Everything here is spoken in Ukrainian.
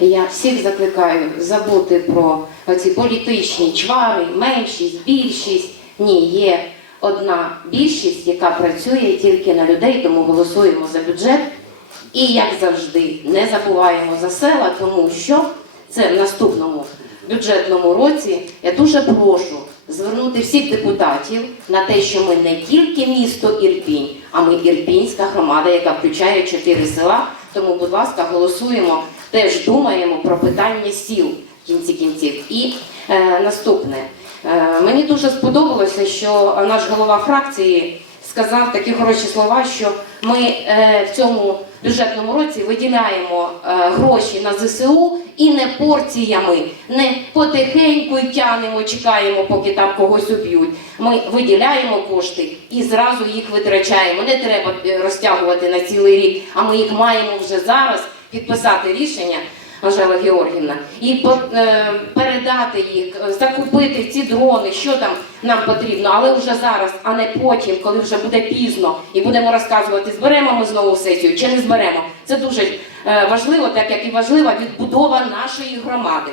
Я всіх закликаю забути про оці політичні чвари, меншість, більшість. Ні, є одна більшість, яка працює тільки на людей, тому голосуємо за бюджет. І як завжди, не забуваємо за села, тому що це в наступному бюджетному році я дуже прошу звернути всіх депутатів на те, що ми не тільки місто Ірпінь, а ми Ірпінська громада, яка включає чотири села. Тому, будь ласка, голосуємо, теж думаємо про питання сіл в кінці кінців. І е, наступне. Е, мені дуже сподобалося, що наш голова фракції сказав такі хороші слова, що ми е, в цьому бюджетному році виділяємо е, гроші на ЗСУ і не порціями, не потихеньку тянемо, чекаємо, поки там когось уб'ють. Ми виділяємо кошти і зразу їх витрачаємо. Не треба е, розтягувати на цілий рік, а ми їх маємо вже зараз підписати рішення. Анжела Георгівна, і е, передати їх, е, закупити ці дрони, що там нам потрібно, але вже зараз, а не потім, коли вже буде пізно, і будемо розказувати, зберемо ми знову сесію чи не зберемо. Це дуже е, важливо, так як і важлива відбудова нашої громади.